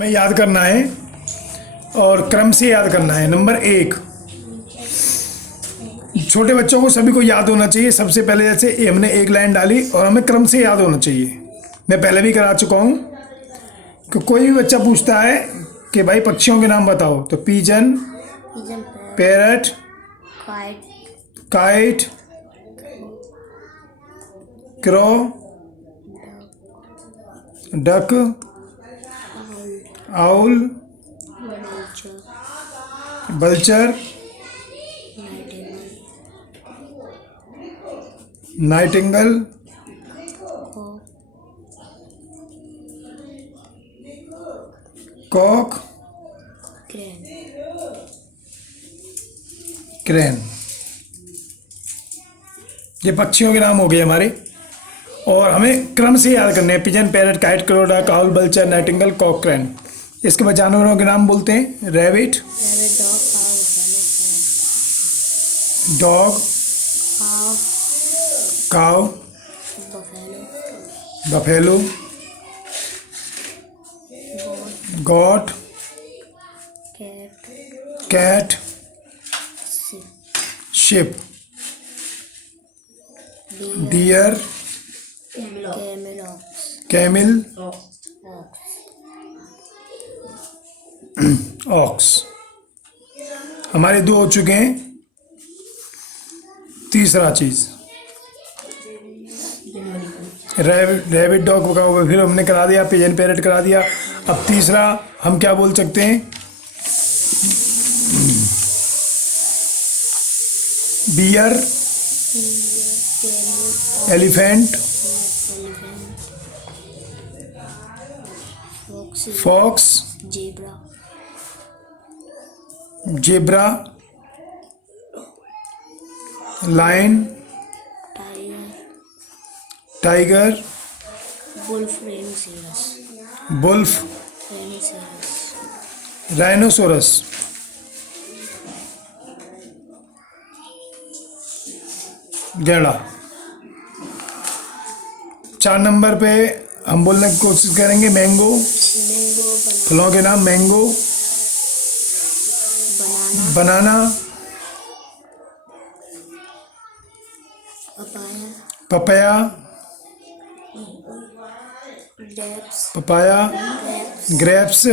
हमें याद करना है और क्रम से याद करना है। नंबर 1, छोटे बच्चों को सभी को याद होना चाहिए। सबसे पहले जैसे हमने एक लाइन डाली और हमें क्रम से याद होना चाहिए। मैं पहले भी करा चुका हूँ कि कोई भी बच्चा पूछता है कि भाई पक्षियों के नाम बताओ, तो pigeon, parrot, kite, crow, duck, owl, vulture, nightingale, cock, crane. ये पक्षियों के नाम हो गए हमारे और हमें क्रम से याद करने हैं। Pigeon, parrot, kite, crow, duck, owl, vulture, nightingale, cock, crane. इसके बाद जानवरों के नाम बोलते हैं। Rabbit, dog, cow, buffalo, goat, cat, sheep, deer, camel, ox. हमारे 2 हो चुके हैं। तीसरा चीज रैबिट, डॉग का फिर हमने करा दिया, पिजन, पैरट करा दिया। अब तीसरा हम क्या बोल सकते हैं? Bear, elephant, fox, zebra, lion, tiger, wolf, rhinoceros. गैंडा। 4 नंबर पे हम बोलने की कोशिश करेंगे मैंगो। फलों के नाम mango, banana, papaya, grapes,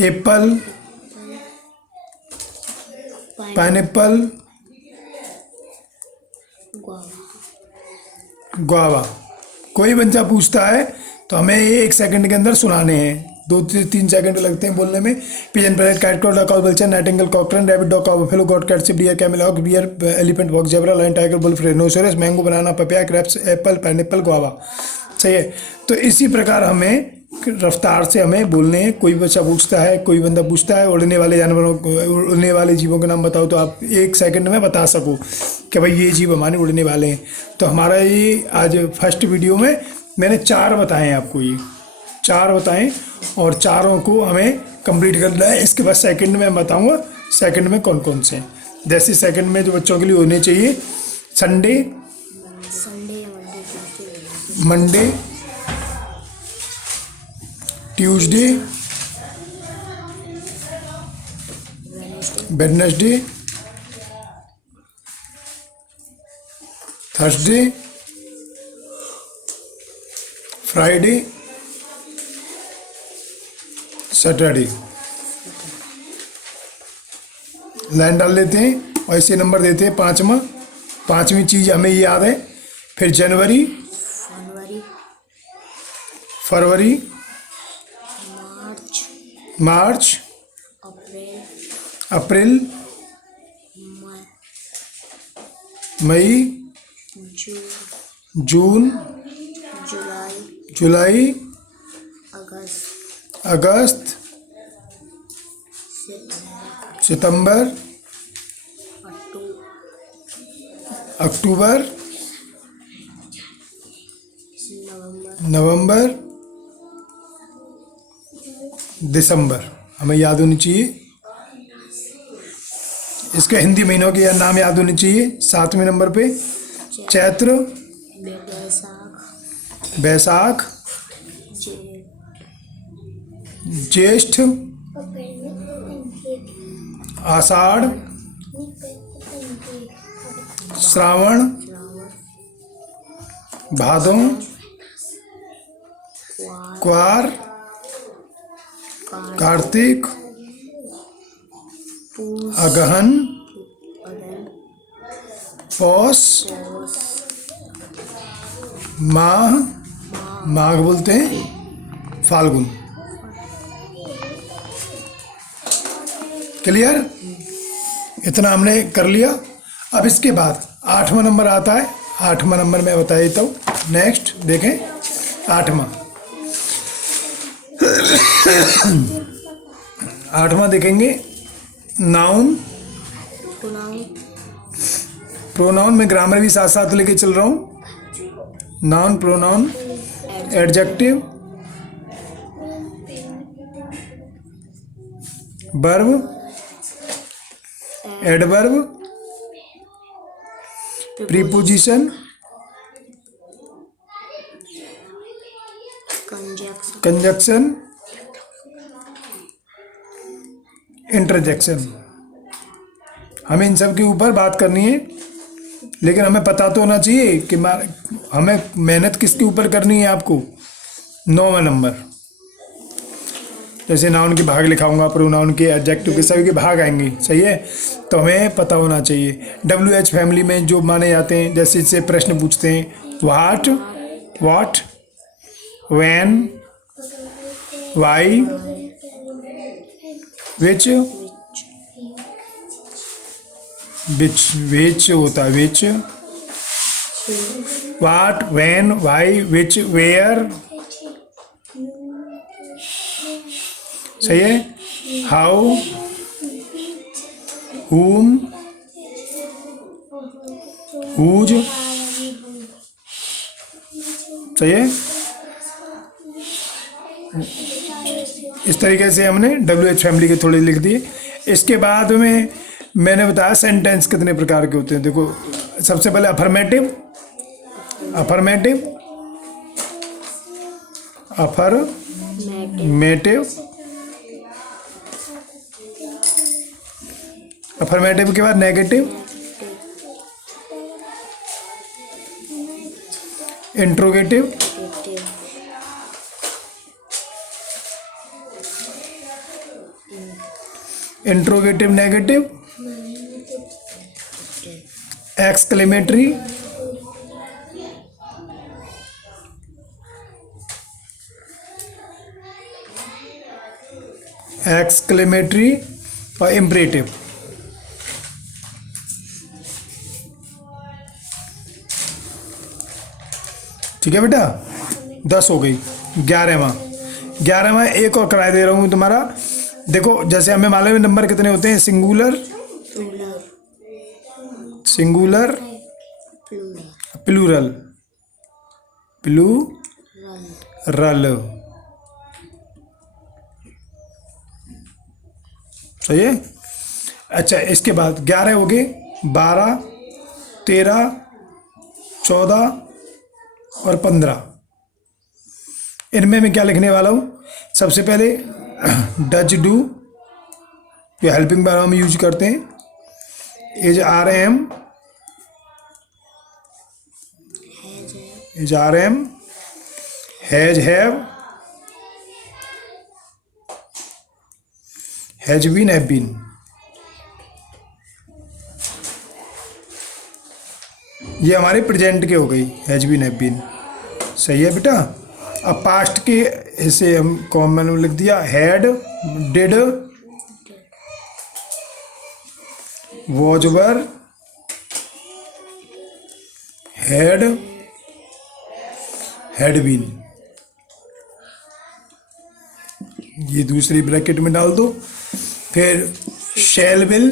apple, pineapple, guava. कोई बच्चा पूछता है तो हमें ये 1 सेकंड के अंदर सुनाने हैं। 2 से 3 सेकंड लगते हैं बोलने में। Pigeon, parrot, kite, crow, duck, owl, vulture, nightingale, cock, crane, rabbit, dog, cow, buffalo, goat, cat, sheep, deer, camel, ox, bear, elephant, fox, zebra, lion, tiger, wolf, rhinoceros, mango, banana, papaya, grapes, apple, pineapple, guava. सही है। तो इसी प्रकार हमें रफ्तार से हमें बोलने हैं। कोई बच्चा पूछता है, कोई बंदा पूछता है उड़ने वाले जानवरों, उड़ने वाले जीवों के नाम बताओ, तो आप 1 सेकंड में बता सको कि भाई ये जीव हमारे उड़ने वाले हैं। तो हमारा ये आज फर्स्ट वीडियो में मैंने 4 बताए आपको, ये 4 बताएं और चारों को हमें कंप्लीट करना है। इसके बाद सेकंड में मैं बताऊंगा सेकंड में कौन कौन से हैं। जैसे सेकंड में जो बच्चों के लिए होने चाहिए: Sunday, Monday, Tuesday, Wednesday, Thursday, Friday, Saturday. Line डाल लेते हैं और इसे नंबर देते हैं 5वीं चीज हमें ये याद है। फिर जनवरी, फरवरी, मार्च, अप्रैल, मई, जून, जुलाई, अगस्त, सितंबर, अक्टूबर, नवंबर, दिसंबर। हमें याद होनी चाहिए। इसके हिंदी महीनों के नाम याद होने चाहिए। 7वें नंबर पे चैत्र, बैसाख, ज्येष्ठ, आषाढ़, श्रावण, भादों, क्वार, कार्तिक, अगहन, पौष, माह, माघ बोलते हैं, फाल्गुन। क्लियर? इतना हमने कर लिया। अब इसके बाद 8वां नंबर आता है। 8वां नंबर मैं बता देता हूँ। नेक्स्ट देखें 8वां। 8वां देखेंगे नाउन, प्रोनाउन में ग्रामर भी साथ साथ लेके चल रहा हूँ। Noun, pronoun, adjective, verb, adverb, preposition, conjunction, interjection. हमें इन सब के ऊपर बात करनी है, लेकिन हमें पता तो होना चाहिए कि हमें मेहनत किसके ऊपर करनी है। आपको 9वां नंबर, जैसे नाउन के भाग लिखाऊंगा, प्रोनाउन के, एडजेक्टिव के, सभी के भाग आएंगे। सही है? तो हमें पता होना चाहिए। WH फैमिली में जो माने जाते हैं, जैसे इससे प्रश्न पूछते हैं what, what, when, why, which, which होता है which, what, when, why, which, where. सही है? How, whom, whose। सही है? इस तरीके से हमने WH फैमिली के थोड़े लिख दिए। इसके बाद में मैंने बताया सेंटेंस कितने प्रकार के होते हैं। देखो, सबसे पहले अफर्मेटिव, अफर्मेटिव, अफर्मेटिव, अफर्मेटिव के बाद negative, interrogative, interrogative negative, exclamatory, exclamatory और इम्परेटिव। ठीक है बेटा? 10 हो गई। 11वां एक और कराए दे रहा हूँ तुम्हारा। देखो, जैसे हमें मालूम है नंबर कितने होते हैं। Singular, singular, plural, plural. सही है? अच्छा, इसके बाद 11 हो गए। 12, 13, 14 और 15। इनमें मैं क्या लिखने वाला हूँ? सबसे पहले डज, डू, ये हेल्पिंग वर्ब हम यूज करते हैं। Is, are, am, is, are, am, has, have, has been, have been. ये हमारे प्रेजेंट के हो गई, हैज बीन, हैव बीन। सही है बेटा? अब पास्ट के इसे हम कॉमन लिख दिया। Had, did, was, were, had, had been. ये दूसरी ब्रैकेट में डाल दो। फिर shall, will,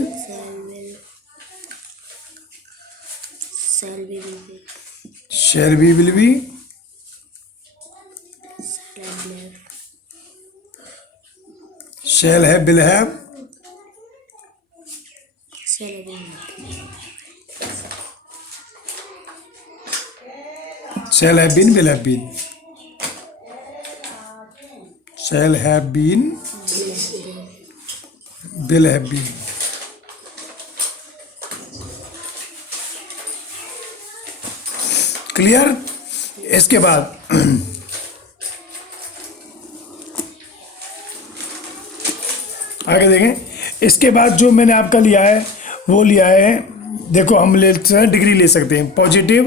shall be, will be, shall have, will have, shall have been, will have been. Shall have been, will have been. Clear. इसके बाद आगे देखें। इसके बाद जो मैंने आपका लिया है वो लिया है, देखो हम ले सकते हैं, डिग्री ले सकते हैं। पॉजिटिव,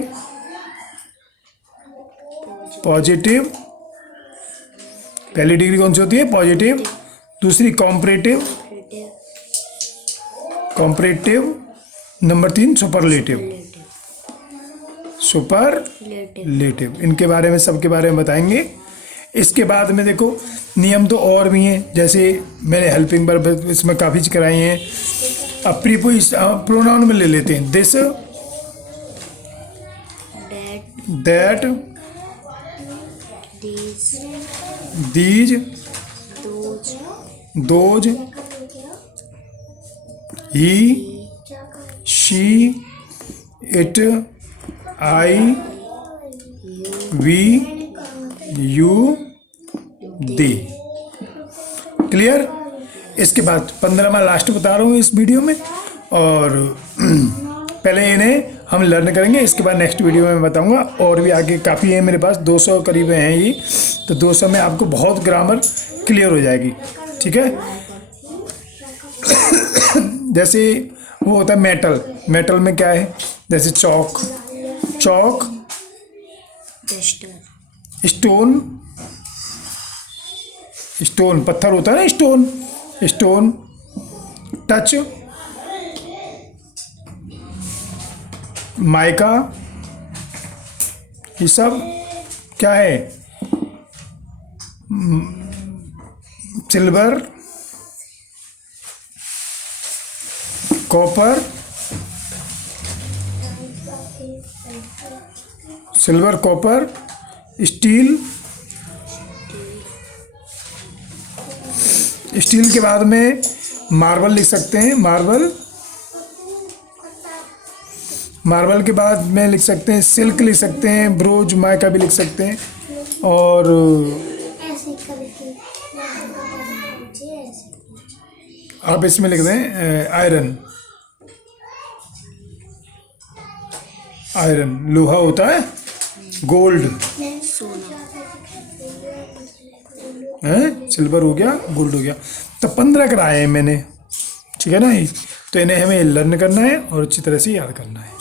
पॉजिटिव पहली डिग्री कौन सी होती है? पॉजिटिव। दूसरी comparative, comparative. Number 3 superlative, superlative. इनके बारे में, सबके बारे में बताएंगे। इसके बाद में देखो नियम तो और भी हैं, जैसे मैंने हेल्पिंग वर्ब इसमें काफ़ी चीज कराई हैं। अब प्रोनाउन में ले लेते हैं। This, that, these, those, he, she, it, I, we, you, they. Clear. इसके बाद 15वां लास्ट बता रहा हूँ इस वीडियो में, और पहले इन्हें हम लर्न करेंगे, इसके बाद नेक्स्ट वीडियो में बताऊंगा। और भी आगे काफ़ी है मेरे पास, 200 करीब हैं ये, तो 200 में आपको बहुत ग्रामर क्लियर हो जाएगी। ठीक है। जैसे वो होता है मेटल, मेटल में क्या है? जैसे चौक, चौक, स्टोन, स्टोन पत्थर होता है ना, स्टोन, स्टोन। टच, माइका, ये सब क्या है? Silver, copper, silver, copper, steel. Steel के बाद में मार्बल लिख सकते हैं, मार्बल। मार्बल के बाद में लिख सकते हैं सिल्क, लिख सकते हैं ब्रोंज, माइका भी लिख सकते हैं। और आप इसमें लिख दें आयरन, आयरन लोहा होता है, गोल्ड है, सिल्वर हो गया, गोल्ड हो गया। तो 15 कराए हैं मैंने, ठीक है ना। तो इन्हें हमें लर्न करना है और अच्छी तरह से याद करना है।